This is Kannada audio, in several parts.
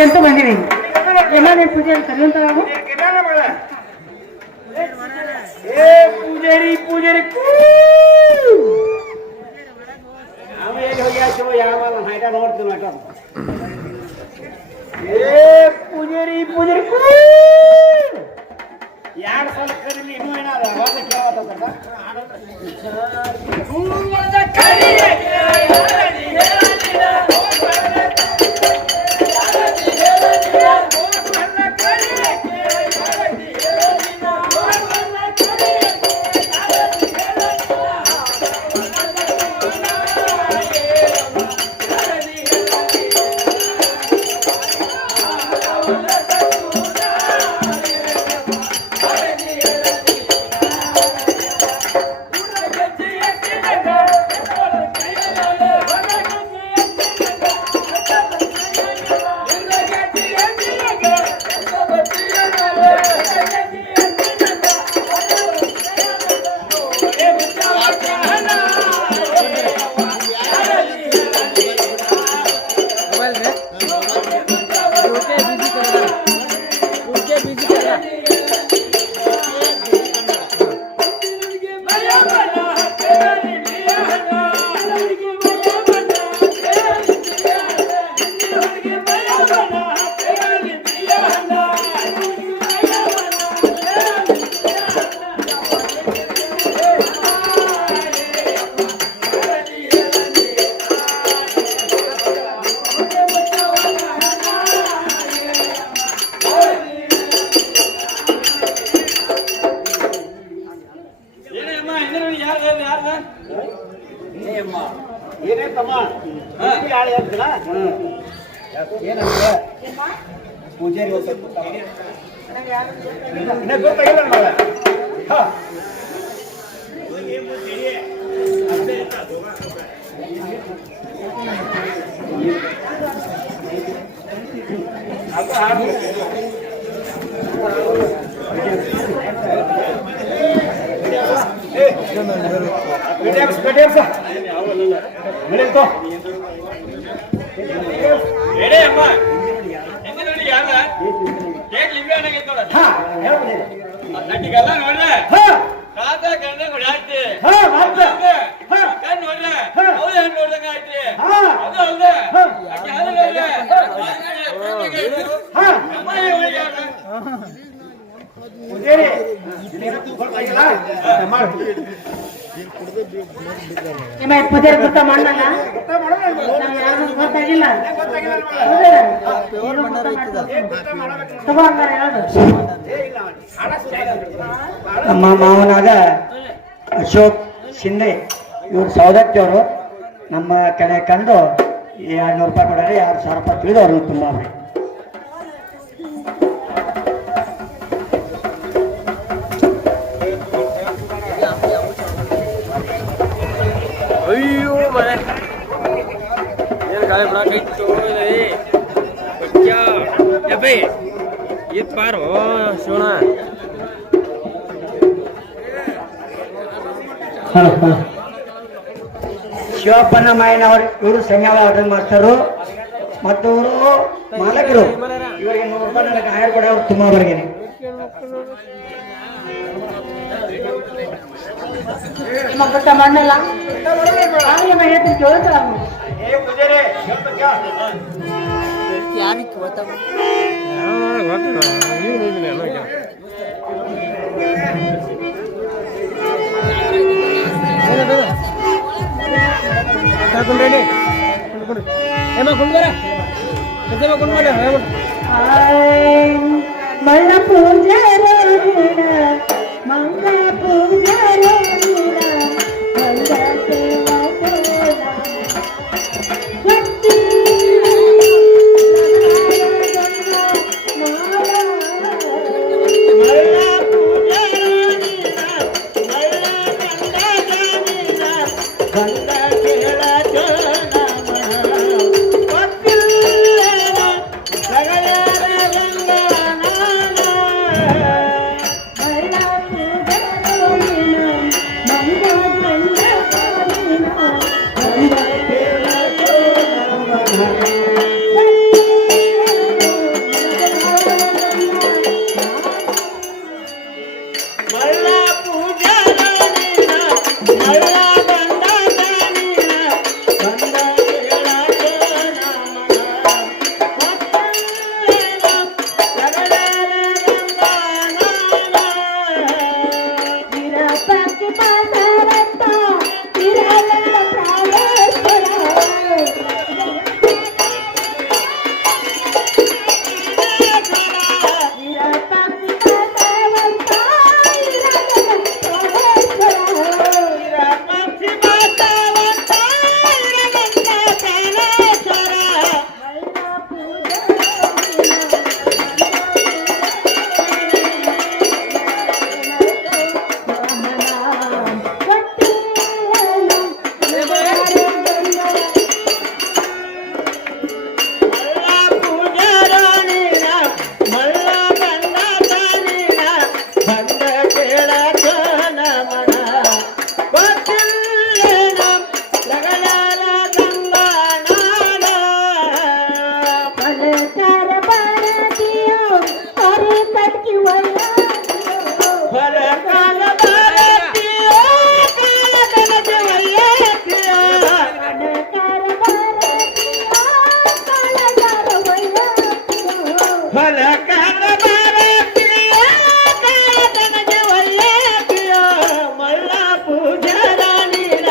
ಅಂತ ಬಂದಿವಿ. ಎಲ್ಲ ಪೂಜೆ ಕರೆಯುವಂತ ನಾವು ಪೂಜಾರಿ ಪೂಜಾರಿ ಯಾವ ನೋಡ್ತೀನಿ ಪೂಜಾರಿ ಪೂಜಾರಿ ಯಾರು ಸ್ವಲ್ಪ ಕರೀಲಿ ಇನ್ನೂ ಏನಾದ ಅವಾಗ ಕೇಳತ್ತ ಏನೇ ತಮ್ಮ ಪೂಜಾರಿ ಪೂಜಾರಿ ಗೊತ್ತ ಮಾಡಲ್ಲ ಗೊತ್ತಾಗಿಲ್ಲ ನಮ್ಮ ಮಾವನಾದ ಅಶೋಕ್ ಶಿಂದೆ ಇವ್ರು ಸೌದತ್ತಿಯವರು ನಮ್ಮ ಕಡೆ ಕಂಡು 200 ರೂಪಾಯಿ ಕೊಡೋರು 2,000 ರೂಪಾಯಿ ತಿಳಿದು ಅವ್ರನ್ನ ತುಂಬ ಅಯ್ಯೋ ಮನೆ ಏನು ಗಾಳಿ ಬಿಡಾಕೈತು ಇದು ಪಾರು ಶಿವಣ ಶಿವಪ್ಪನ ಮಾಯನವರು ಇವರು ಸಂಘ ಆರ್ಡರ್ ಮಾಡ್ತಾರು ಮತ್ತು ಇವರು ಮಾಲಕರು ಇವರಿಗೆ 100 ರೂಪಾಯಿ ನನಗೆ ಹಾಯರ್ ಕೊಡೋರು ತುಂಬ ಬರ್ಗೇನೆ ಗೊತ್ತ ಮಾಡಲ್ಲ ಹೇಳ್ತೀನಿ ಕೇಳ್ತಾರ ಮಲ್ಲ ಪೂಜಾರ ಮಂಗ ಪೂಜಾರ ಹೊಲಕಾರ ಬಾರತಿಯ ತನಗೆ ಒಳ್ಳೆಯ ಮಲ್ಲ ಪೂಜಾರ ನೀರ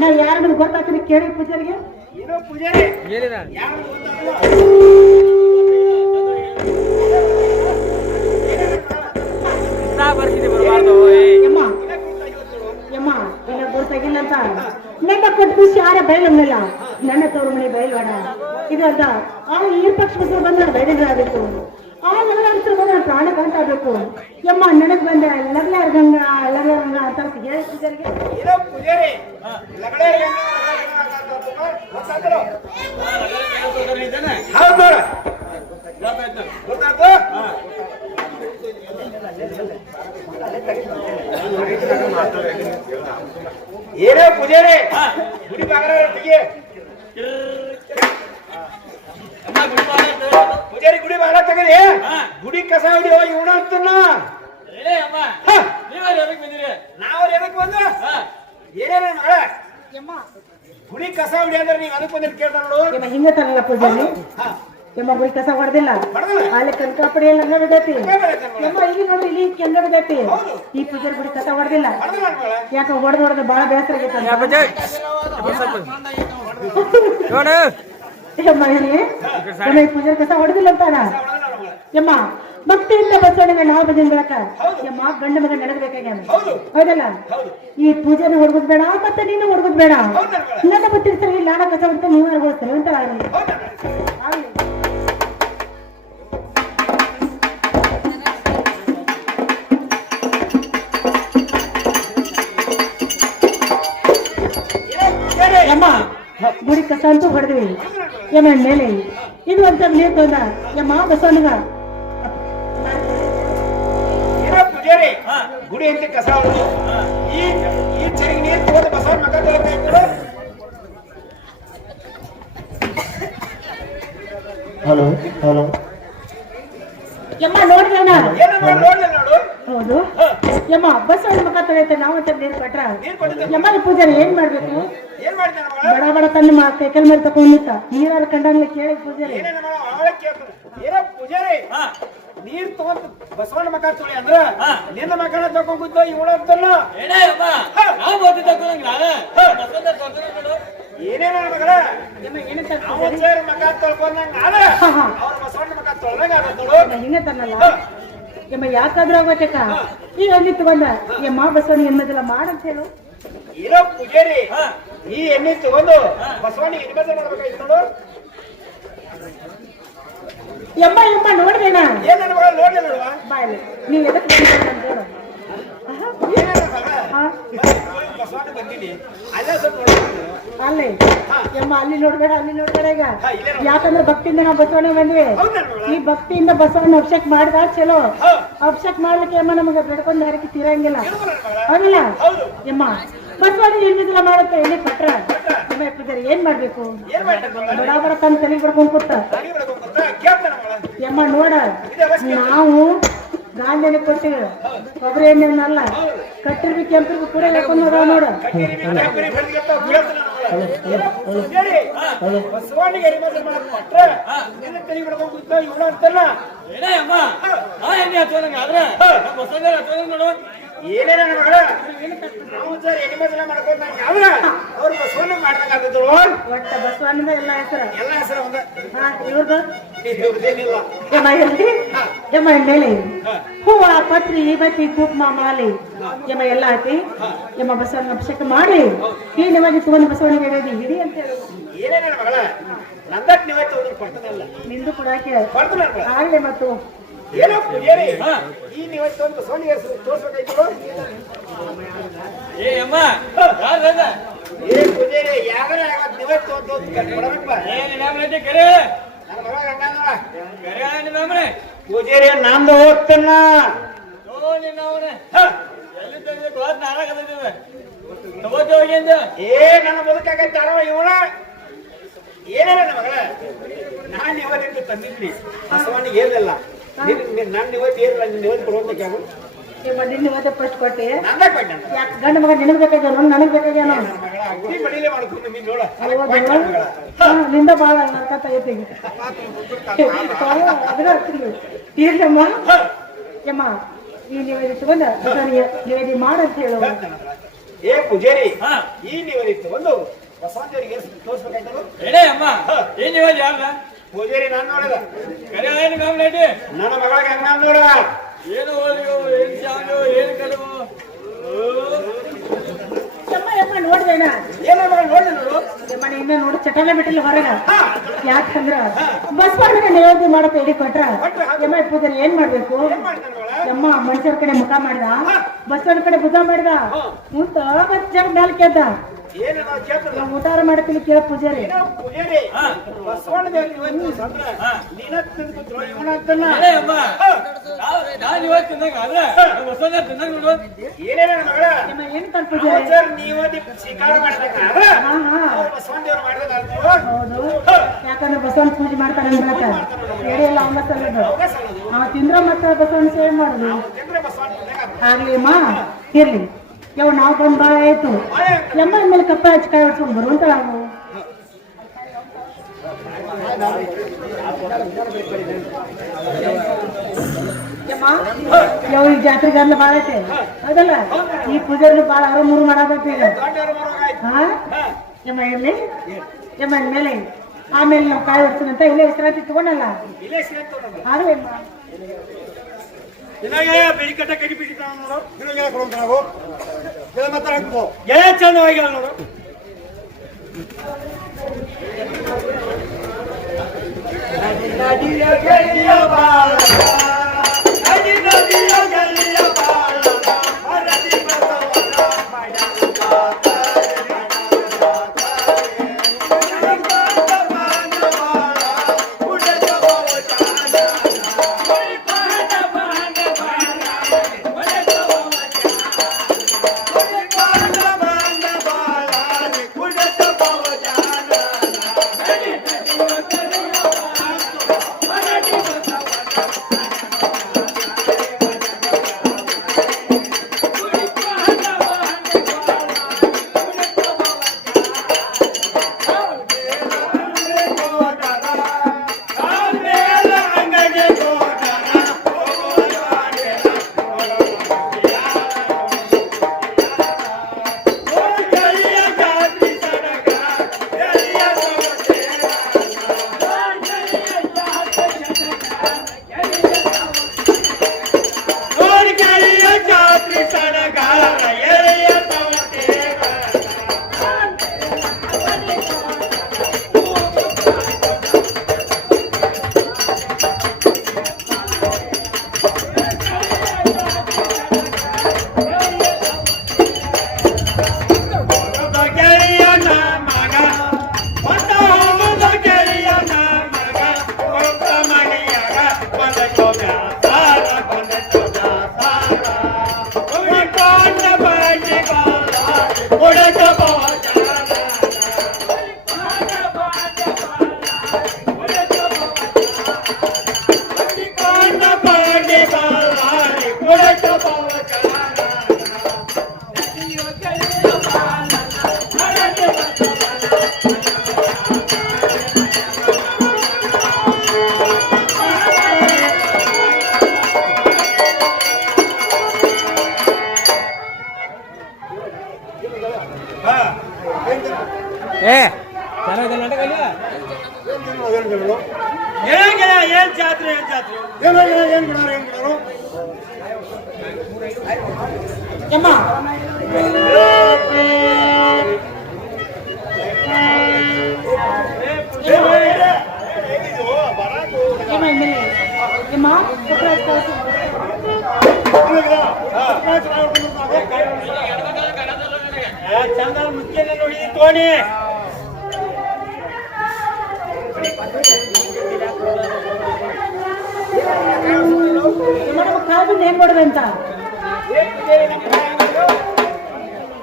ನಾ ಯಾರು ಗೊತ್ತಾಗ್ತೀನಿ ಕೇಳಿ ಪೂಜಾರಿಗೆ ಏನೋ ಪೂಜಾರಿ ಏನಿದ ಯಾರು ಗೊತ್ತಾಗಲ್ಲ ಪರಿಸ್ಥಿತಿ ಬರಬಾರ್ದು ಯಮ್ಮ ಯಮ್ಮ ಈಗ ಗೊತ್ತಾಗಿಲ್ಲ ಅಂತ ನನ್ನ ಕೊಟ್ಟು ಯಾರ ಬಯಲನ್ನೆಲ್ಲ ನನ್ನ ತವರು ಮನೆ ಬಯಲ್ವಾಡ ಇದು ಅಂತ ಆ ಈ ಪಕ್ಷ ಬಂದ್ರೆ ಬಯಲಿದ್ರಾಗಬೇಕು ಆ ನನಗಂತರ ಬಂದ್ರೆ ಪ್ರಾಣ ಕಾಂತಾಗಬೇಕು ಯಮ್ಮ ನನಗ್ ಬಂದ ಲಗ್ಲಾರ ಗಂಗಾ ಲಗ್ಲಾರ ಗಂಗಾ ಅಂತ ಹೇಳಿ ಪೂಜಾರಿಗೆ ಏನೋ ಪೂಜಾರಿ ಲಗಡೆ ಹೌದು ನೋಡ ಗೊತ್ತಾಯ್ತು ಏನೋ ಪೂಜಾರಿ ಗುಡಿ ಬಾಗರ ತೆಗಿ ಪೂಜಾರಿ ಗುಡಿ ಬಾಗಲ ತೆಗದಿ ಗುಡಿ ಕಸ ಹೊಡಿ ಹೋಗಿ ಇವಣ ಅಂತನ್ನ ನಾವ್ ಎದಕ್ ಬಂದ ಏನೇನ ಮಗಳ ಗುಡಿ ಕಸ ಹೊಡಿ ಅಂದ್ರೆ ನೀವ್ ಅದಕ್ಕೆ ಬಂದಿರ್ ಕೇಳ್ತಾರ ನೋಡು ಯಮ್ಮ ಹಿಂಗ ತರಲ್ಲ ಪೂಜಾರಿ ಯಮ್ಮ ಗುಡಿ ಕಸ ಹೊಡೆದಿಲ್ಲ ಅಲ್ಲಿ ಕನಕಾಪಡಿ ಎಲ್ಲ ನಡೆದೈತಿ ಯಮ್ಮ ಇಲ್ಲಿ ನೋಡ್ರಿ ಇಲ್ಲಿ ಕೆಂದ ನಡೆದೈತಿ ಈ ಪೂಜಾರಿ ಗುಡಿ ಕಸ ಹೊಡೆದಿಲ್ಲ ಯಾಕ ಹೊಡೆದ ಬಾಳ ಬೇಸರ ಆಗೈತೆ ಯಮ್ಮ ಇಲ್ಲಿ ಯಮ್ಮ ಈ ಪೂಜಾರಿ ಕಸ ಹೊಡೆದಿಲ್ಲ ಅಂತಾನ ಯಮ್ಮ ಭಕ್ತಿಯಿಂದ ಬಸವಣ್ಣ ನಾವು ಬಂದಿದ್ರಕ ಯಮ್ಮ ಗಂಡ ಮಗ ನಡೆದಬೇಕಾಗ್ಯಾನ ಹೌದಲ್ಲ ಈ ಪೂಜೆನ ಹೊಡ್ಗುದ್ ಬೇಡ ಮತ್ತೆ ನೀನು ಹೊಡ್ಗುದ್ ಬೇಡ ನನ್ನ ಗೊತ್ತಿರ್ತಾರೆ ಇಲ್ಲ ನಾನ ಕಸ ಹೊಡ್ತಾ ನೀವು ಹೊಡ್ಕೊಳ್ತಾರೆ ಅಂತ ಆಗ್ಲಿ ಯಮ್ಮ ಗುಡಿ ಕಸ ಅಂತೂ ಹೊಡೆದ್ವಿ ಯಮ್ಮ ಮೇಲೆ ಇದು ಅಂತ ನೀರು ತಂದ ಯಮ್ಮ ಬಸವಣ್ಣಗ ಏನೋ ಪೂಜಾರಿ ಗುಡಿ ಅಂತ ಕಸ ಹೊಡೆದು ಈ ಚರಿಗೆ ನೀರು ತಗೋದು ಬಸವನ ಮಗ ತೊಗೊಳ್ಬೇಕು ಹಲೋ ಹಲೋ ಯಮ್ಮ ನೋಡ್ರಣ ಏನೋ ನೋಡ್ಲಿ ನೋಡು ಹೌದು ಯಮ್ಮ ಬಸವಣ್ಣ ಮಗ ತೊಳೆಯುತ್ತೆ ನಾವು ಅಂತ ನೀರು ಕೊಟ್ರ ನೀರು ಕೊಟ್ಟಿದ್ದೆ ಯಮ್ಮ ಈ ಪೂಜಾರಿ ಏನ್ ಮಾಡ್ಬೇಕು ಏನ್ ಮಾಡ್ತಾನೆ ಮಗಳ ಬಡ ಬಡ ತನ್ನ ಕೈಕಲ್ ಮೇಲೆ ತಗೊಂಡಿತ್ತ ನೀರಾರ ಕಂಡಂಗ್ಲಿ ಕೇಳಿ ಪೂಜಾರಿ ಏನೇನು ಮಗಳ ಅವಳೆ ಕೇಳ್ತಾನೆ ಏನೋ ಪೂಜಾರಿ ನೀರ್ ತಗೊಂಡ್ ಬಸವಣ್ಣ ಮಗ ತೊಳಿ ಅಂದ್ರ ನಿನ್ನ ಮಕ್ಕಳ ತಗೊಂಡ್ ಇವಳ ಅಂತಲ್ಲ ಏನೇನ ಮಗಳ ಅವನ ಸೇರಿ ಮಗ ತೊಳ್ಕೊಂಡಂಗ ಆದ ಅವ್ರ ಬಸವಣ್ಣ ಮಗ ತೊಳ್ದಂಗ ಆದ ಹಿಂಗೆ ತನ್ನಲ್ಲ ಯಮ್ಮ ಯಾಕಾದ್ರೂ ಆಗೋತಕ್ಕ ಈಗ ಅಲ್ಲಿ ತಗೊಂಡ ಯಮ್ಮ ಬಸವಣ್ಣ ಹೆಣ್ಮದೆಲ್ಲ ಮಾಡಂತ ಹೇಳು ಇರೋ ಪೂಜಾರಿ ಈ ಎಣ್ಣೆ ತಗೊಂಡು ಬಸವಣ್ಣಿಗೆ ಎಣ್ಣೆ ಮಾಡ್ಬೇಕಾಯ್ತು ನೋಡು ಯಮ್ಮ ಯಮ್ಮ ನೋಡ್ದೇನ ಏನ್ ನನ್ನ ಮಗಳು ನೋಡ್ಲಿ ನೋಡುವ ಬಾಯಲ್ಲಿ ನೀವ್ ಎದಕ್ ಬಂದಿದ್ದೀರ ಅಂತ ಹೇಳು ಏನೇನ ಮಗಳ ಹಾ ಬಸವಣ್ಣ ಬಂದಿನಿ ಅಲ್ಲೇ ಸ್ವಲ್ಪ ನೋಡ್ಬೇಕು ಅಲ್ಲೇ ಯಮ್ಮ ಅಲ್ಲಿ ನೋಡ್ಬೇಡ ಈಗ ಇಲ್ಲೇ ನೋಡು. ಯಾಕಂದ್ರೆ ಭಕ್ತಿಯಿಂದ ನಾವು ಬಸವಣ್ಣ ಬಂದ್ವಿ ಹೌದ್ ನನ್ನ ಮಗಳ ಈ ಭಕ್ತಿಯಿಂದ ಬಸವಣ್ಣ ಅಭಿಷೇಕ ಮಾಡಿದ ಚಲೋ ಅಭಿಷೇಕ ಮಾಡ್ಲಿಕ್ಕೆ ಯಮ್ಮ ನಮಗೆ ಬೆಡ್ಕೊಂಡ್ ಹರಕೆ ತೀರಂಗಿಲ್ಲ ಹೌದಿಲ್ಲ ಯಮ್ಮ ಬಸವಣ್ಣ ಏನಿದಿಲ್ಲ ಮಾಡುತ್ತೆ ಎಲ್ಲಿ ಕೊಟ್ರ ಯಮ್ಮ ಪೂಜಾರಿ ಏನ್ ಮಾಡ್ಬೇಕು ಏನ್ ಮಾಡ್ತಾರೆ ಬಡ ಬಡ ತನ್ನ ತಲೆ ಬಿಡ್ಕೊಂಡ್ ಕೂತ ತಲೆ ಬಿಡ್ಬೇಕು ಅಂತ ಕೇಳ್ತಾನ ಮಗಳ ಯಮ್ಮ ನೋಡ ನಾವು ಗಾಂಧಿನ ಕೊಟ್ಟಿವಿ ಕೊಬ್ಬರಿ ಎಣ್ಣೆನಲ್ಲ ಕಟ್ಟಿರ್ಬಿ ಕೆಂಪಿರ್ಬಿ ಕೂಡ ಹೇಳ್ಕೊಂಡು ನೋಡ ಬಸವಣ್ಣಿಗೆ ಎರಿಮೆ ಮಾಡಕ್ ಕೊಟ್ರೆ ನಿನ್ನ ತಲೆ ಬಿಡ್ಕೊಂಡು ಕೂತ ಇವಳ ಅಂತಲ್ಲ ಏನೇನ ಮಗಳ ನಾವು ಸರ್ ಎನಿಮೆ ಮಾಡ್ಕೊಂಡ ಯಾವ್ದ ಅವ್ರು ಬಸವಣ್ಣ ಮಾಡ್ದಂಗಾದ್ರು ಒಟ್ಟ ಬಸವಣ್ಣದ ಎಲ್ಲ ಹೆಸರು ಎಲ್ಲ ಹೆಸರು ಒಂದ ಇವ್ರದ್ದು ಇವ್ರದ್ದೇನಿಲ್ಲ ಯಮ್ಮ ಎಲ್ಲಿ ಯಮ್ಮ ಮೇಲೆ ಹೂವ ಪತ್ರಿ ಬತ್ತಿ ಕುಕ್ಮ ಮಾಲಿ ಯಮ್ಮ ಎಲ್ಲ ಐತಿ ಯಮ್ಮ ಬಸವಣ್ಣ ಅಭಿಷೇಕ ಮಾಡಿ ಈ ನಿಮಗೆ ತಗೊಂಡು ಬಸವಣ್ಣಿಗೆ ಹಿಡಿ ಅಂತ ಹೇಳು ಏನೇನ ಮಗಳ ನಂದಟ್ ನೀವೈತೆ ಹೋದ್ರು ಕೊಡ್ತಾನಲ್ಲ ನಿಂದು ಕೂಡ ಕೊಡ್ತಾನ ಆಗ್ಲಿ ಮತ್ತು ಏನೋ ಪೂಜಾರಿ ಈ ನೀವೈತೆ ಒಂದು ಸೋನಿ ಹೆಸರು ತೋರ್ಸ್ಬೇಕಾಯ್ತು ಏ ಪೂಜಾರಿ ಯಾವಾಗ ನೀವೈತೆ ಒಂದು ಕೊಡಬೇಕಪ್ಪ ನನ್ನ ಮಗ ಗಂಗಾಧರ ಪೂಜಾರಿ ನಂದು ಹೋಗ್ತನ್ನ ಏ ನನ್ನ ಬದುಕಾಗೈತೆ ಅರವ ಇವಳ ಏನೇನ ಮಗಳ ನಾನ್ ಇವತ್ತಿಂದ ತಂದಿದ್ನಿ ಬಸವಣ್ಣಿಗೆ ಏನಿಲ್ಲ ನನ್ನ ಇವತ್ತು ಏನಿಲ್ಲ ನಿನ್ನ ಇವತ್ತು ಕೊಡುವಂತ ಯಾವ ನಿನ್ನ ಮತ್ತೆ ಫಸ್ಟ್ ಕೊಟ್ಟೆ ನಂದಾಗ ಕೊಟ್ಟೆ ಯಾಕೆ ಗಂಡ ಮಗ ನಿನಗ್ ಬೇಕಾಗ್ಯಾನ ನನಗ್ ಬೇಕಾಗ್ಯಾನ ಮಗಳ ಅಗ್ನಿ ಬಡಿಲೇ ಮಾಡ್ಕೊಂಡು ನೀನ್ ನೋಡ ನಿಂದ ಬಾಳ ನರ್ಕತ್ತ ಐತಿ ಇರ್ಲಮ್ಮ ಯಮ್ಮ ಈ ನಿವೇದಿ ತಗೊಂಡ ನಿವೇದಿ ಮಾಡಂತ ಹೇಳು ಏ ಪೂಜಾರಿ ಈ ನಿವೇದಿ ತಗೊಂಡು ಬಸವಂತರಿಗೆ ತೋರಿಸ್ಬೇಕಾಯ್ತಲ್ಲ ಪೂಜಾರಿ ನಾನು ನೋಡಿದ ನನ್ನ ಮಗಳಿಗೆ ಹಂಗ ನೋಡ ಏನು ಓದಿಯೋ ಏನು ಶಾಂಗೋ ಏನು ಕಲವು ಯಮ್ಮ ನೋಡ್ದೇನ ಏನ ಮಗಳ ನೋಡಿದ ನೋಡು ಯಮ್ಮ ಇನ್ನ ನೋಡಿ ಚಟನ ಬಿಟ್ಟಿಲ್ಲ ಹೊರಗ ಯಾಕಂದ್ರ ಬಸವಣ್ಣನ ನಿವೇದಿ ಮಾಡಕ್ ಹೇಳಿ ಕೊಟ್ರ ಯಮ್ಮ ಪೂಜಾರಿ ಏನ್ ಮಾಡ್ಬೇಕು ಯಮ್ಮ ಮನುಷ್ಯರ ಕಡೆ ಮುಖ ಮಾಡಿದ ಬಸವನ ಕಡೆ ಭುಜ ಮಾಡಿದ ಮುಂತ ಜಗ ಮ್ಯಾಲ ಕೆದ್ದ ಏನ ನಾವು ಕೇಳ್ತದ ಊಟಾರ ಮಾಡತೀನಿ ಕೇಳ ಪೂಜಾರಿ ಪೂಜಾರಿ ಬಸವಣ್ಣ ದೇವ್ರ ಇವತ್ತು ಸಂದ್ರ ನೀನ ತಿಂದು ಇವನ ಅಂತನ್ನ ನಾನು ಇವತ್ತು ತಿನ್ನಂಗ ಆದ್ರೆ ಬಸವಣ್ಣ ತಿನ್ನಂಗ ನೋಡು ಏನೇನ ಮಗಳ ಯಮ್ಮ ಏನ್ ಕಲ್ ಪೂಜಾರಿ ಸರ್ ನೀವು ಸ್ವೀಕಾರ ಮಾಡಿದಾಗ ಹಾ ಹಾ ಬಸವಣ್ಣ ದೇವ್ರ ಮಾಡಿದಾಗ ಹೌದು ಯಾಕಂದ್ರೆ ಬಸವಣ್ಣ ಪೂಜೆ ಮಾಡ್ತಾನೆ ಅಂತ ಎಲ್ಲ ಅವಂಗ ಸಲ್ಲದು ಅವ ತಿಂದ್ರ ಮತ್ತ ಬಸವಣ್ಣ ಸೇವೆ ಮಾಡುದು ತಿಂದ್ರೆ ಬಸವಣ್ಣ ಆಗ್ಲಿ ಅಮ್ಮ ಇರ್ಲಿ ಯಾವ ನಾವು ಬಂದ್ ಬಾಳ ಆಯ್ತು ಯಮ್ಮ ಮೇಲೆ ಕಪ್ಪ ಹಚ್ಕಾಯಿ ಹೊಡ್ಸ್ಕೊಂಡ್ ಬರುವಂತ ನಾವು ಯಾವ ಈ ಜಾತ್ರೆಗೆ ಅಲ್ಲ ಬಾಳ ಐತೆ ಹೌದಲ್ಲ ಈ ಪೂಜಾರಿ ಬಾಳ ಅರಮೂರು ಮಾಡಬೇಕು ಈಗ ಹಾ ಯಮ್ಮ ಎಲ್ಲಿ ಯಮ್ಮ ಮೇಲೆ ಆಮೇಲೆ ನಾವು ಕಾಯಿ ಹೊಡ್ತೀನಂತ ಇಲ್ಲೇ ವಿಶ್ರಾಂತಿ ತಗೊಂಡಲ್ಲ ಇಲ್ಲೇ ಸೇರ್ತು ನಮ್ಗೆ ಆರು ಯಮ್ಮ ಬೆಳಿಕಟ್ಟ ಕಡಿ ಬಿಟ್ಟಿದ್ದಾನ ನೋಡು ನಿನಗೆ ಕೊಡುವಂತ ನಾವು ಮಾತಾಡ್ಕೋ ಚಂದವಾಗಿ ನೋಡು ಏನ್ ಜಾತ್ರೆ ಯಮ್ಮ ಯಮ್ಮ ಚಂದ ಮುಖ್ಯ ನೋಡಿ ತೋಣಿ ಕಾದನ್ನ ಹೆಂಗ್ ಕೊಡ್ದೆ ಅಂತ ಏನ್ ಪೂಜಾರಿ ನಮ್ಮ ಮಗ ಹೆಂಗದು?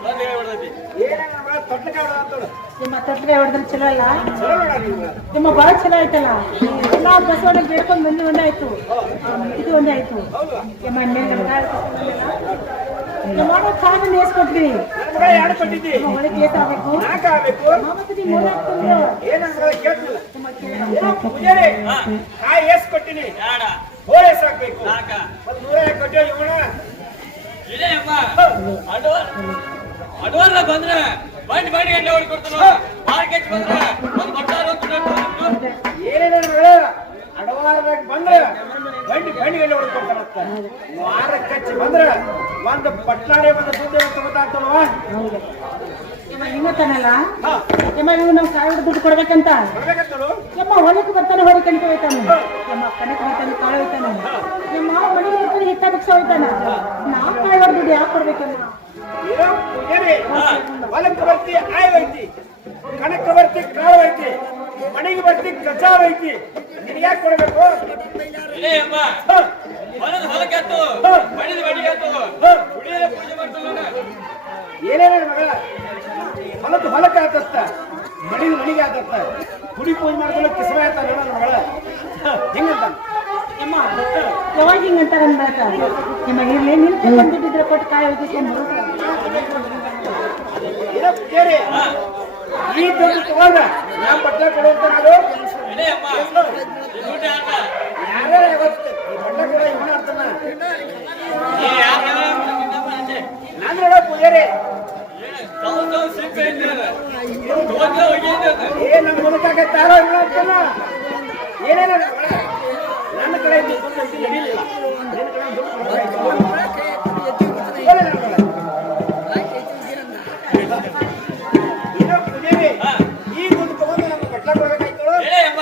ಬಂದು ಹೇಳ್ಬಿಡ್ತೈತಿ. ಏನಂಗ ನಮ್ಮ ಮಗ ತೊಟ್ಲಕಾಯಿ ಹೊಡೆದ ಅಂತೇಳು. ನಿಮ್ಮ ತಟ್ಟೆ ಹೊಡೆದ್ರೆ ಚಲೋ ಅಲ್ಲ ಚಲೋ ನೋಡ ನೀವು. ನಿಮ್ಮ ಬಾಳ ಚಲೋ ಆಯ್ತಲ್ಲ ಎಲ್ಲ ಬಸವಣ್ಣ ಬೇಡ್ಕೊಂಡ್ ಬಂದು ಒಂದಾಯ್ತು ಇದು ಒಂದಾಯ್ತು ಹೌದು. ನಿಮ್ಮ ಕಾದನ್ನ ಎಸ್ಕೊಟ್ವಿ ನನ್ನ ಮಗ ಎರಡು ಕೊಟ್ಟಿದ್ದಿ. ಒಳಗೆ ಏಟಾಗಬೇಕು ನಾಲ್ಕು ಆಗ್ಬೇಕು. ಮಾಮತಿ ನೀವು ಮೂರ್ ಹಾಕ್ತಂದ್ರು. ಏನಂಗ ಕೇಳ್ತಿಲ್ಲ. ನಿಮ್ಮ ಕೇಳ ಏನೋ ಪೂಜಾರಿ ಹಾ. ಕಾಯಿ ಎಸ್ ಕೊಟ್ಟಿನಿ. ಯಾಡ ಹೋಳಿ ಎಸ್ ಹಾಕ್ಬೇಕು. ನಾಕ ಮತ್ತೆ 100 ಕೊಟ್ಟೆ ಇವಣ. ಇದೇ ಅಮ್ಮ ಅಡ್ವಾನ್ಸ್ ಬಂದ್ರೆ ಬಂಡಿ ಬಂಡಿ ಗಂಟೆ ಹೊಡ್ಕೊಡ್ತಾನ ಮಾರ್ಕೆಟ್ ಬಂದ್ರೆ ಒಂದು ಬಟ್ಟಾರು ಅಂತ ಏನೇನ ಮಗಳ ಅಡವಾರದಾಗ ಬಂದ್ರೆ ಗಂಡಿ ಗಂಡಿಗೆಲ್ಲ ಹೊಡ್ಕೊಡ್ತಾನಂತ. ವಾರಕ್ಕೆ ಕಚ್ಚಿ ಬಂದ್ರೆ ಒಂದು ಪಟ್ಲಾಡೆ ಒಂದು ಸುದ್ದಿ ತಗೋತಾಂತಲ್ವಾ. ಹೌದು ನಿಮ್ಮ ನಿಮ್ಮ ತಾನಲ್ಲ ಹಾ ನಿಮ್ಮ ನೀವು ನಾವು ಸಾವಿರ ದುಡ್ಡು ಕೊಡ್ಬೇಕಂತ ಬರ್ಬೇಕಂತಳು. ನಿಮ್ಮ ಹೊಲಕ್ಕೆ ಬರ್ತಾನೆ ಹೊರ ಕಣಿಕೆ ಹೋಯ್ತಾನೆ ನಿಮ್ಮ ಕಣಕ್ಕೆ ಹೋಯ್ತಾನೆ ಕಾಳು ಹೋಯ್ತಾನೆ ನಿಮ್ಮ ಮನೆಗೆ ಬರ್ತಾನೆ ಹಿಟ್ಟ ಭಿಕ್ಷ ಹೋಯ್ತಾನ ನಾಲ್ಕು ಕಾಯಿ ಹೊಡೆದು ದುಡ್ಡು ಯಾಕೆ ಕೊಡ್ಬೇಕಮ್ಮ ಏನೋ ಪೂಜಾರಿ ಹೊಲಕ್ಕೆ ಬರ್ತಿ ಆಯ್ ಐತಿ, ಕಣಕ್ಕೆ ಬರ್ತಿ ಕಾಳು ಐತಿ, ಮನೆಗೆ ಬರ್ತಿ ಕಚಾವ್ ಐತಿ. ನಿನ್ ಯಾಕೆ ಕೊಡ್ಬೇಕು? ಇದೇ ಅಮ್ಮ ಹೊಲಕ್ಕೆ ಆತು ಬಡಿದ ಬಡಿಗೆ ಆತು ಉಳಿದ ಪೂಜೆ ಮಾಡ್ತಾನ ಏನೇನ ಮಗಳ ಹೊಲಕ್ಕೆ ಆತತ್ತ, ಮಣಿಗೆ ಆತತ್ತ, ಗುಡಿ ಪೂಜೆ ಮಾಡ್ಕೊಳ್ಳೋ ಕಿಸ್ಮ ಆಯ್ತ ನನ್ನ ಮಗಳ. ಹೆಂಗಂತ ನಿಮ್ಮ ಯಾವಾಗ ಹಿಂಗಂತ ಅಂದಾಗ ನಿಮ್ಮ ಇರ್ಲಿ ನಿಲ್ಕೆ ಬಂದಿದ್ರೆ ಕೊಟ್ಟು ಕಾಯಿ ಹೋಗಿಕೊಂಡು ಏನೋ ಕೇಳಿ ಈ ದುಡ್ಡು ತಗೊಂಡ ನಾ ಬಟ್ಟೆ ಕೊಡುವಂತ ನಾನು ಇದೇ ಅಮ್ಮ ದುಡ್ಡು ಆಟ ಯಾರ್ಯಾರ ಯಾವತ್ತು ಈ ಬಟ್ಟೆ ಕೊಡೋ ಇವನ ಅರ್ಥನ ನಾನು ನೋಡೋ ಪೂಜಾರಿ ಸಿಂಪೆ ಏ ನಮ್ಮ ಮುದುಕಾಗ ತಾರೋ ಇವನ ಅರ್ಥನ ಏನೇನ ನನ್ನ ಕಡೆ ನಡೀಲಿಲ್ಲ. ನಿನ್ನ ಕಡೆ ದುಡ್ಡು ಕೊಡ್ಬೇಕು. ಏನೇ ನನ್ನ ಮಗಳ? ಏನೋ ಪೂಜಾರಿ ಈ ದುಡ್ಡು ತಗೊಂಡು ನಮ್ಗೆ ಬಟ್ಟೆ ಕೊಡ್ಬೇಕಾಯ್ತು. ಇದೇ ಅಮ್ಮ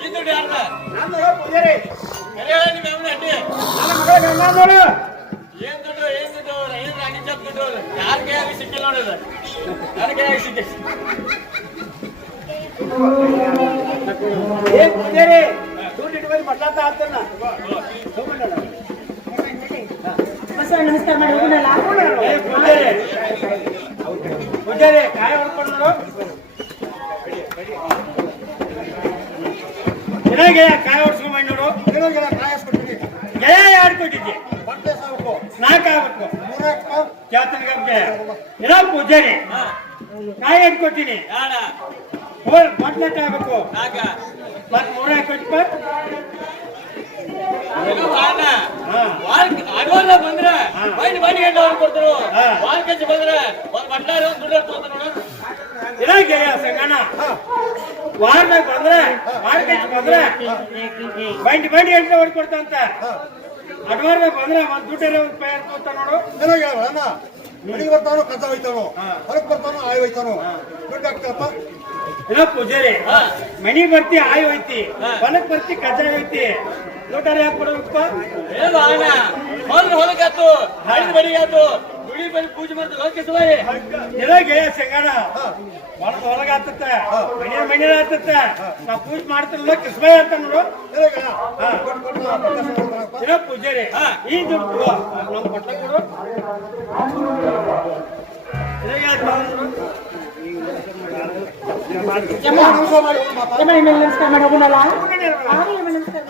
ಈ ದುಡ್ಡು ಆಟ ನಾನು ನೋಡೋ ಪೂಜಾರಿ ನಿಮ್ಮ ಅಮ್ಮನ ಅಡ್ಡಿ ನನ್ನ ಮಗಳ ನಾನು ನೋಡು. ಏನ್ ದುಡ್ಡು ಏನ್ ರಾಣಿ ಚಾಪ್ ದುಡ್ಡು ಯಾರ ಕೈಯಾಗಿ ಸಿಕ್ಕಿಲ್ಲ ನೋಡಿದ ನನ್ನ ಕೈಯಾಗಿ ಸಿಕ್ಕಿ ಏ ಪೂಜಾರಿ ದುಡ್ಡು ಇಟ್ಕೊಂಡು ಬಟ್ಲಾತ ಆಗ್ತಾನ. ಬಸವಣ್ಣ ನಮಸ್ಕಾರ ಮಾಡಿ ಹೋಗೋಣಲ್ಲ ಏ ಪೂಜಾರಿ ಪೂಜಾರಿ ಕಾಯಿ ಹೊಡ್ಕೊಂಡು ನೋಡು. ಏನಾಗೆ ಕಾಯಿ ಹೊಡ್ಸ್ಕೊಂಡ್ ಬಂದ್ ನೋಡು. ಜಯ ಯಾರು ಕೊಟ್ಟಿದ್ದಿ? 4 ಆಗ್ಬೇಕು. ಜಾತನ ಗಂಟೆ ಏನೋ ಪೂಜಾರಿ ಕಾಯಿ ಹೆಂಗ್ ಕೊಟ್ಟಿನಿ ಯಾಡ ಬಟ್ಲಟ್ ಆಗ್ಬೇಕು. ನಾಕ ಮತ್ 3 ಕೊಟ್ಟು ಇದು ಕಾರಣ ಅಡ್ವಾನ್ಸ್ ಬಂದ್ರೆ ಬಂಡಿ ಬಂಡಿ ಗಂಟೆ ಅವ್ರು ಕೊಡ್ತಾರೆ ಮಾರ್ಕೆಟ್ ಬಂದ್ರೆ ಒಂದು ಬಟ್ಟಾರು ಒಂದು ದುಡ್ಡು ತಗೊಂಡ್ರು ನೋಡು ಏನಾಗೆ ಸಂಗಣ್ಣ ವಾರದಾಗ ಬಂದ್ರೆ ಮಾರ್ಕೆಟ್ ಬಂದ್ರೆ ಬಂಡಿ ಅಂತ ಹೊಡ್ಕೊಡ್ತಂತ. ಅಡ್ವಾರ್ದಾಗ ಬಂದ್ರೆ ಒಂದ್ ದುಡ್ಡು ಒಂದು ಪೈ ಅಂತ ನೋಡು. ಮನೆಗೆ ಬರ್ತಾನೋ ಕಸ ಹೋಯ್ತಾನೋ ಹೊರಗೆ ಬರ್ತಾನೋ ಆಯ್ ಹೋಯ್ತಾನೋ ದುಡ್ಡು ಆಗ್ತಪ್ಪ. ಏನೋ ಪೂಜಾರಿ ಮನಿ ಬರ್ತಿ ಆಯ್ ಹೋಯ್ತಿ, ಹೊಲಕ್ ಬರ್ತಿ ಕಜಾ ಹೋಯ್ತಿ, ದುಡ್ಡಾರ ಯಾಕೆ ಕೊಡ್ಬೇಕಪ್ಪ? ಏನು ಅಣ್ಣ ಹೋದ್ರೆ ಹೊಲಕ್ಕೆ ಆತು ಬಡಿದ ಬಡಿಗೆ ಆತು ದುಡಿ ಬಡಿ ಪೂಜೆ ಮಾಡ್ತಾರೆ ಹೋಗಿ ಸುಮಾರಿ ಏನೋ ಗೆಳೆಯ ಸಂಗಣ ಹೊಲಗ ಆತತ್ತ ಮನೆ ಆತತ್ತ ನಾ ಪೂಜೆ ಮಾಡ್ತಿರಲ್ಲ ಕಿಸ್ಮೈ ಅಂತ ನೋಡು. ಏನೋ ಪೂಜಾರಿ ಈ ದುಡ್ಡು ನಮ್ ಬಟ್ಟೆ ಕೊಡು. ನಮಸ್ಕಾರ ಮಾಡಿ ಹೋಗೋಣಲ್ಲ ನಮಸ್ಕಾರ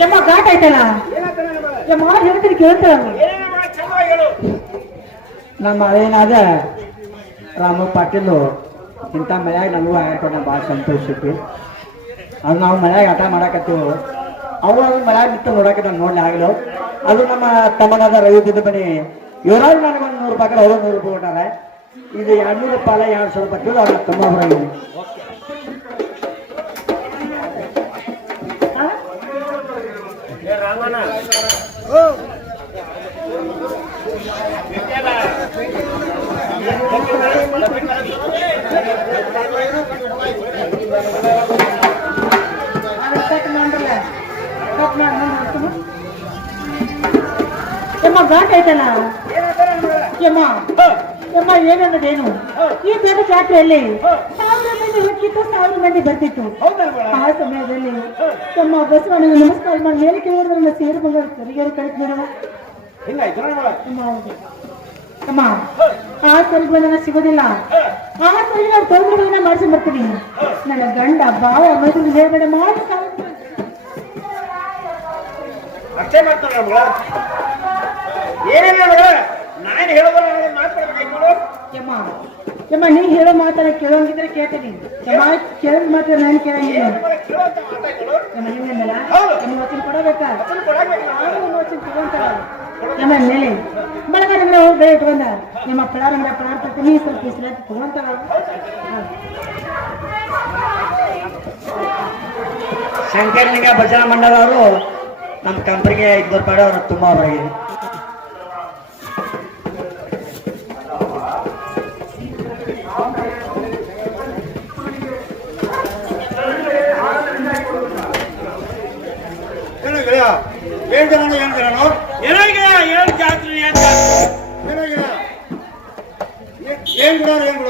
ಯಮ್ಮ ಘಾಟ್ ಆಯ್ತಲ್ಲ ಯಮ್ಮ ಹೇಳ್ತೀನಿ ಕೇಳ್ತಾರ ನಮ್ಮ ಏನಾದ ರಾಮ ಪಾಟೀಲು ಇಂಥ ಮನ್ಯಾಗ ನಮಗೂ ಆಗ್ಯಾರ ಭಾಳ ಸಂತೋಷಕ್ಕೆ. ಅದು ನಾವು ಮನ್ಯಾಗ ಆಟ ಮಾಡಾಕತ್ತೀವಿ, ಅವು ಮನ್ಯಾಗ ನಿಂತು ನೋಡಕ್ಕೆ ನಾನು ನೋಡ್ಲಿ ಆಗಲು. ಅದು ನಮ್ಮ ತಮ್ಮನಾದ ರವಿ ಬಿದ್ದು ಬನ್ನಿ ಇವರಾಗಿ ನನಗೆ ಒಂದು 100 ರೂಪಾಯಿ ಅವರು 100 ರೂಪಾಯಿ ಕೊಟ್ಟಾರೆ. ಇದು 200 ರೂಪಾಯಿ 200 ರೂಪಾಯಿ ಕಿಲೋ ಅವ್ರ ತುಂಬ ಬರೋದು. ಯಮ್ಮ ಘಾಟ್ ಆಯ್ತಲ್ಲ ಯಮ್ಮ ಯಮ್ಮ ಏನನ್ನೋದೇನು ಈ ದೊಡ್ಡ ಜಾತ್ರೆಯಲ್ಲಿ 1000 ಹೊಕ್ಕಿತ್ತು 1000 ಮಂದಿ ಬರ್ತಿತ್ತು. ಹೌದಲ್ವಾ ಆ ಸಮಯದಲ್ಲಿ ತಮ್ಮ ಬಸವಣ್ಣನ ನಮಸ್ಕಾರ ಮಾಡಿ ಮೇಲೆ ಕೇಳಿದ್ರೆ ನನ್ನ ಸೇರು ಬಂಗಾರ ಸರಿಗಾರಿ ಕಳಿಸಿ ಬಿಡುವ. ಹಿಂಗಾಯ್ತು ಅಮ್ಮ ಆ ಸರಿಗಳು ನನಗೆ ಸಿಗೋದಿಲ್ಲ. ಆ ಸರಿ ನಾವು ತೊಂದರೆಗಳನ್ನ ಮಾಡಿಸಿ ಬರ್ತೀನಿ. ನನ್ನ ಗಂಡ ಬಾವ ಮದುವೆ ಹೇಳ್ಬೇಡ ಮಾಡಿ ಅಷ್ಟೇ ಮಾಡ್ತಾಳ ಏನಿಲ್ಲ ಮಗಳ ನಾನು ಹೇಳೋದ್ರ ಮಾತಾಡ್ಬೇಕು. ಯಮ್ಮ ಯಮ್ಮ ನೀ ಹೇಳೋ ಮಾತನ್ನ ಕೇಳೋಂಗಿದ್ರೆ ಕೇಳ್ತೀನಿ. ಯಮ್ಮ ಕೇಳಿದ ಮಾತ್ರ ನಾನು ಕೇಳಂಗಿಲ್ಲ. ಯಮ್ಮ ಹಿಂಗಂದಲ್ಲ ನಿಮ್ಮ ವಚನ ಕೊಡಬೇಕಾ? ವಚನ ತಗೊಂತಾರ ನಮ್ಮ ಮೇಲೆ ಬಳಗಡೆ ಹೋಗಿ ಬೆಳೆ ಇಟ್ಕೊಂಡ ನಿಮ್ಮ ಪಳಾರಂಗ ಪಳಾಡ್ತೀನಿ ಸ್ವಲ್ಪ ಇಸ್ರ ತಗೊಂತಾರ. ಶಂಕರಲಿಂಗ ಭಜನಾ ಮಂಡಲ ಅವರು ನಮ್ಮ ಕಂಪನಿಗೆ ಇದ್ದ ಪಡೆ ಅವರು ತುಂಬಾ ಹೊರಗಿದೆ. ಏನು ಗೆಳೆಯ ಏನ್ ಜನ ಏನ್ ಗೆಳೆಯನು ಏನ್ ಜಾತ್ರೆ ಏನು ಗೆಳೆಯ ಏನ್ ಬಿಡೋರು ಏನ್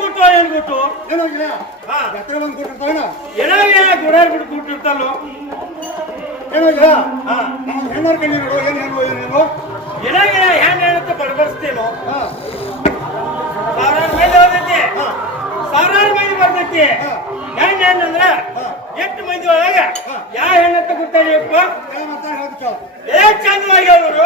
ಕೊಟ್ಟು ಏನೋ ಗೆಳೆಯ ಹಾ ಜಾತ್ರೆ ಬಂದು ಕೊಟ್ಟಿರ್ತಾವೇನ ಗುಡಾರ್ ಬಿಟ್ಟು ಕೂಟಿರ್ತಲ್ಲೋ ಏನೋ ಗೆಳೆಯ ಹೆಣ್ಣೋರ್ ಕಣ್ಣಿ ನೋಡು ಏನೇನು ಹೆಂಗ್ ಹೇಳುತ್ತೆ ಬಡಬಡಿಸ್ತೇನೋ. ಹಾ ಸಾವಿರಾರು ಮಂದಿ ಹೋದೈತಿ, ಸಾವಿರಾರು ಮಂದಿ ಬರ್ತೈತಿ. ಹೆಣ್ಣು ಹೆಣ್ಣಂದ್ರ ಎಷ್ಟು ಮಂದಿ ಒಳಗ ಯಾವ ಹೆಣ್ಣಂತ ಗೊತ್ತಾಗಿಪ್ಪ ಏನು ಮಾತಾಡಿ ಹೇಳ್ಬಿಟ್ಟು ಚಂದವಾಗಿ ಅವರು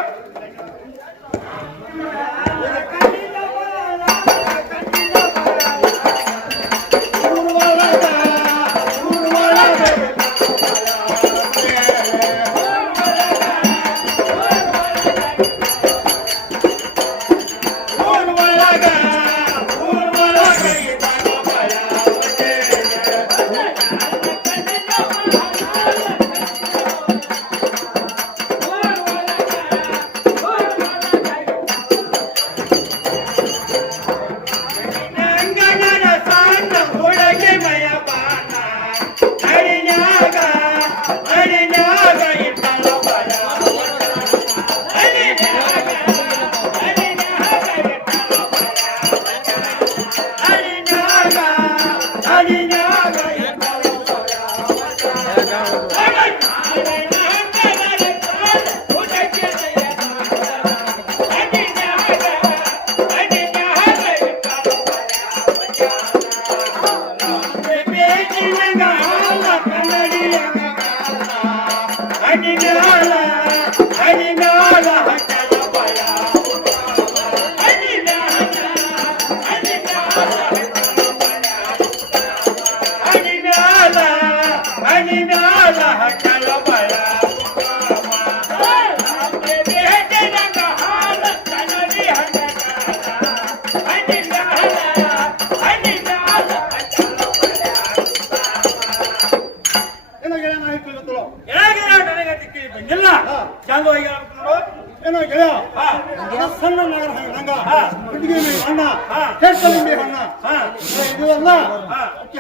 ಬಂದಿಲ್ಲ ಚಂದವಾಗಿ ನೋಡು. ಏನೋ ಗೆಳೆಯ ಸಣ್ಣ ನಗರ ನಂಗ ಹುಡುಗಿ ಅಣ್ಣ ಕೇಳ್ಕೊಳ್ಳಿ ಅಣ್ಣ ಇದು ಅಲ್ಲ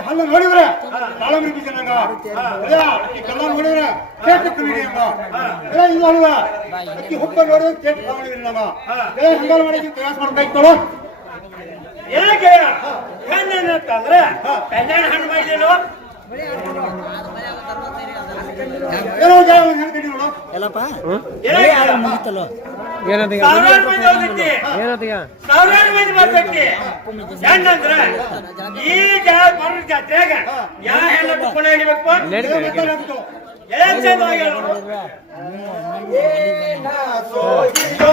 ಹಲ್ಲ ನೋಡಿದ್ರೆ ತಾಳಮರಿ ಬೀಜ ನಂಗ ಗೆಳೆಯ ಈ ಕಲ್ಲ ನೋಡಿದ್ರೆ ಕೇಳ್ತಕ್ಕ ನೀಡಿ ಅಂಗ ಗೆಳೆಯ ಇದು ಅಲ್ವ ಅಕ್ಕಿ ಹುಬ್ಬ ನೋಡಿದ್ರೆ ಕೇಟ್ ತಗೊಂಡಿದ್ರಿ ನಂಗ ಗೆಳೆಯ ಹಂಗಾರ ಮಾಡಿ ಪ್ರಯಾಸ ಮಾಡ್ಬೇಕಾಯ್ತಳು. ಏನಕ್ಕೆ ಹೆಣ್ಣಂತಂದ್ರೆ ಕಲ್ಯಾಣ ಹಣ್ಣು ಮಾಡಿದೇನು ಏನೋ ಗೆಳೆಯ ಹೆಂಗ್ ನೋಡು ಸಾವಿರಾರು ಮಂದಿ ಹೋಗೈತಿ, ಸಾವಿರಾರು ಮಂದಿ ಬರ್ತೈತಿ. ಹೆಣ್ಣಂದ್ರ ಈ ಬರೋ ಜಾತ್ರೆಯಾಗ ಯಾವ ಹೆಣ್ಣ ಕುಪ್ಪಳ ಹಿಡಿಬೇಕು ಏನ್ ಚಂದವಾಗಿ ನೋಡು. Go,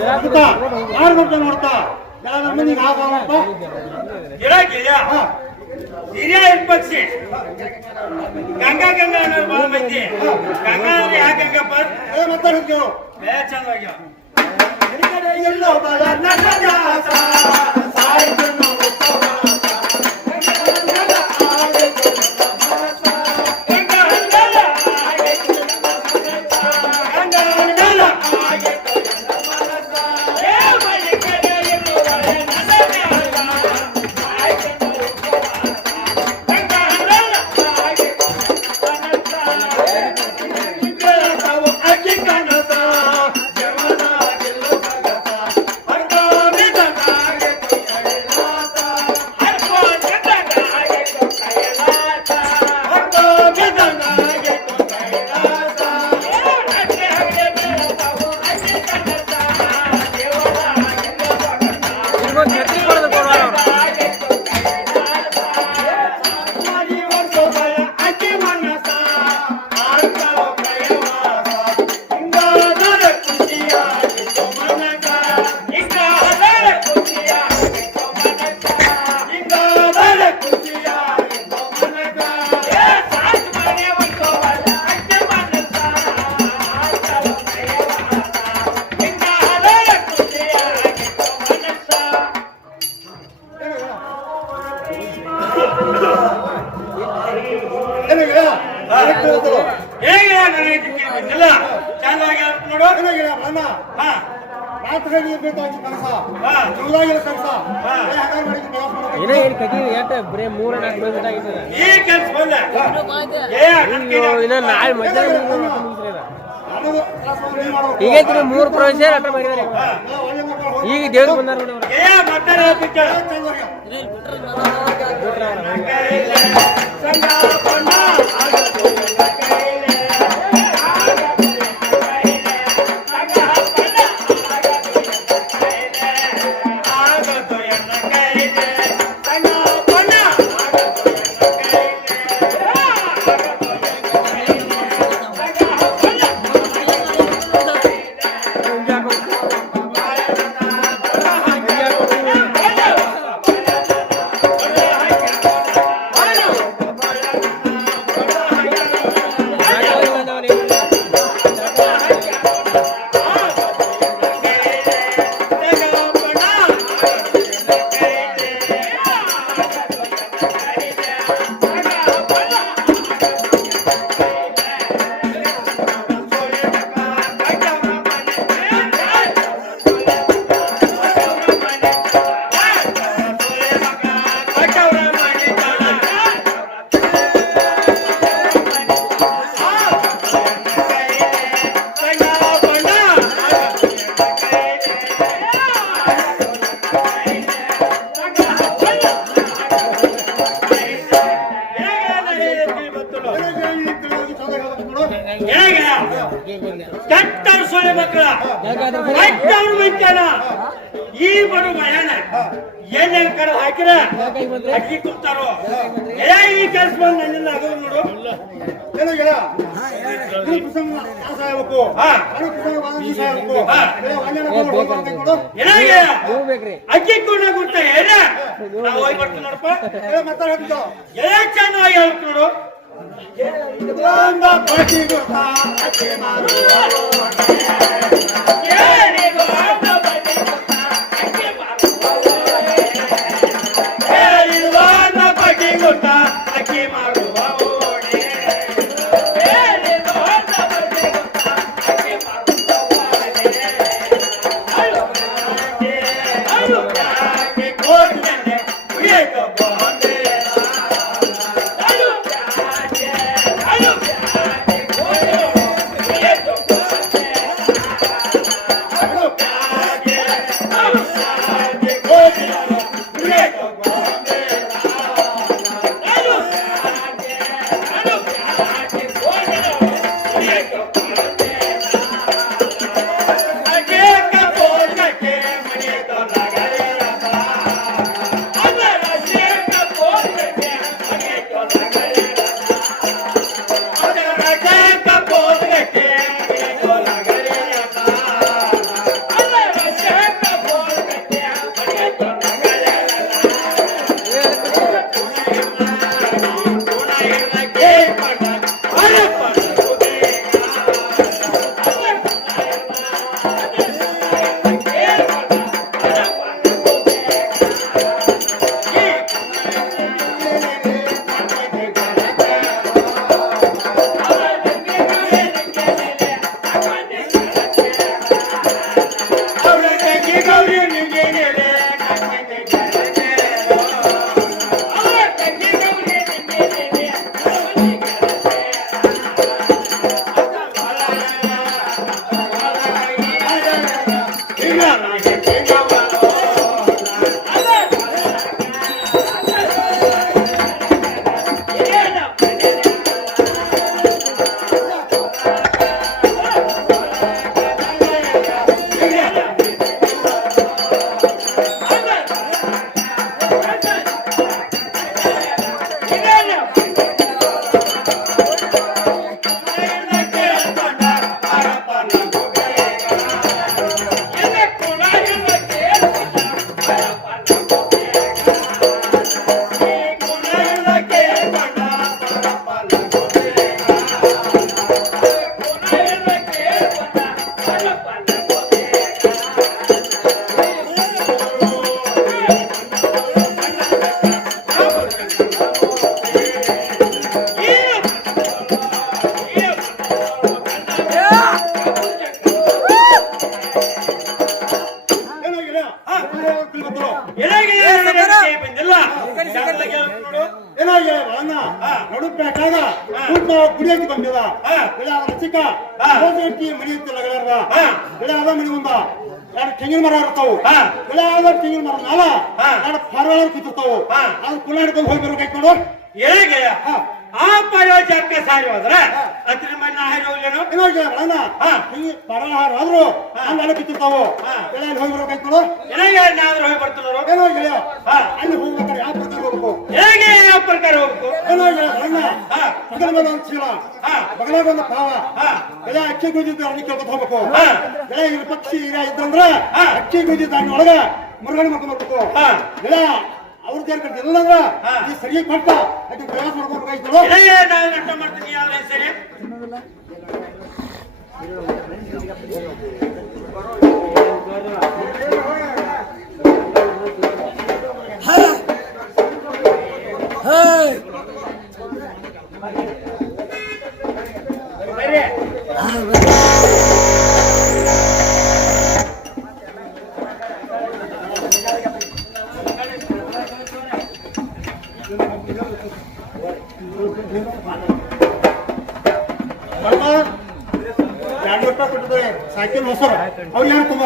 ಯಾರು ನೋಡ್ತಾ ನೋಡ್ತಾ ಎಲ್ಲ ಮಂದಿಗೆ ಆಗಪ್ಪ ಗಿರಾಕಿಯ ಹಿರಿಯ ಪಕ್ಷಿ ಗಂಗಾ ಗಂಗಾ ಅನ್ನೋರು ಬಹಳ ಮಂದಿ ಗಂಗಾ ಅಂದ್ರೆ ಯಾಕೆ ಗಂಗಪ್ಪ ಮಾತಾಡ್ತೀವಿ ಚಂದವಾಗಿ ಎಲ್ಲೋ ಬಾಳ ನನ್ನ ದಾಸ ಸಾಯ್ತು ಇಲ್ಲ ಚಂದವಾಗಿ ನೋಡು ರಾತ್ರಿ ಬೇಕಾಗಿ ಕನಸ ಜೂದಾಗಿರೋ ಕನಸ ಬರೀ 3-4 ಕಿಲೋಮೀಟರ್ ಆಗಿರ್ತದೆ ಈ ಕೆಲಸ ಬಂದ ನಾಳೆ ಮಧ್ಯಾಹ್ನ ಈಗೈತಿ 3 ಪ್ರವೇಶ ಅಟ್ಟ ಮಾಡಿದಾರೆ ಈಗ ದೇವ್ರು ಬಂದಾರ ಸೊಳ್ಳೆ ಮಕ್ಕಳ ಈ ಬಡು ಮಯಾನ ಏನೇನ್ ಕರ ಹಾಕಿರ ಅಕ್ಕಿ ತುಂಬ್ತಾರೋ ಈ ಕೆಲಸ ಬಂದು ನನ್ನಿಂದ ಆಗೋದು ನೋಡು ಅಕ್ಕಿ ಕೊಂಡ ಗುರ್ತ ಏನ ನಾವು ಹೋಗಿ ಬರ್ತೀವಿ ನೋಡಪ್ಪ ಚೆನ್ನಾಗಿ ಹೇಳ್ತು ನೋಡು ಅಕ್ಕಿ ಮಾಡುವ ಊಟ ಕುಡಿಯೋಕೆ ಬಂದಿದ ಬೆಳೆ ಆದ ಚಿಕ್ಕ ಮನಿ ಇತ್ತಿಲ್ಲ ಬೆಳೆ ಆದ ಮನಿ ಮುಂದ ಎರಡು ತೆಂಗಿನ ಮರ ಇರ್ತಾವು ಬೆಳೆ ಆದ ತೆಂಗಿನ ಮರ ನಾಲ ಎರಡು ಪರವಾಳ ಕೂತಿರ್ತಾವು ಅದು ಕುಲ ಹಿಡ್ಕೊಂಡು ಹೋಗಿ ಬರ್ಬೇಕು ನೋಡು ಹೇಗೆ ಆ ಪರವಾಳ ಜಾಗ ಸಾರಿ ಹೋದ್ರೆ ಅದ್ರ ಮೇಲೆ ನಾ ಹಾರಿ ಹೋಗ್ಲೇನು ಪರವಾಳ ಆದ್ರು ಹಂಗೆಲ್ಲ ಕೂತಿರ್ತಾವು ಬೆಳೆ ಅಲ್ಲಿ ಹೋಗಿ ಬರ್ಬೇಕು ನೋಡು ಏನಾಗ ನಾವ್ರು ಹೋಗಿ ಬರ್ತೀನೋ ಏನೋ ಗೆಳೆಯ ಅಲ್ಲಿ ಹೋಗ್ಬೇಕಾದ್ರೆ ಯಾವ ಪ್ರಕಾರ ಹೋಗ್ಬೇಕು ಹೇಗೆ ಯಾವ ಪ್ರಕಾರ ಹೋಗ್ಬೇಕು ಏನೋ ಗೆಳೆಯ ಬಗಲ ಮೇಲೆ ಒಂದು ಚೀಲ ಬಗಲಾಗ ಒಂದು ಪಾವ ಬೆಳೆ ಅಕ್ಕಿ ಗುದ್ದಿದ್ದು ಅಲ್ಲಿ ಕೇಳ್ಕೊತ ಹೋಗ್ಬೇಕು ಬೆಳೆ ಇಲ್ಲಿ ಪಕ್ಷಿ ಇದ್ರಂದ್ರ ಅಕ್ಕಿ ಗುದ್ದಿದ್ದ ಹಣ್ಣು ಒಳಗ ಮುರುಗಣಿ ಮಾಡ್ಕೊಂಡು ಬರ್ಬೇಕು ಬೆಳೆ ಅವ್ರ ಕೇರ್ ಕಟ್ಟಿಲ್ಲ ಈ ಸರಿಯಾಗಿ ಕೊಟ್ಟ ಅದಕ್ಕೆ ಪ್ರಯಾಸ ಮಾಡ್ಬೇಕಾಯ್ತು ನಾವು ನಷ್ಟ ಮಾಡ್ತೀನಿ ಯಾವ ಸರಿ ಸೈಕಲ್ ಹೊಸರು ಅವ್ರು ಯಾರು ತುಂಬ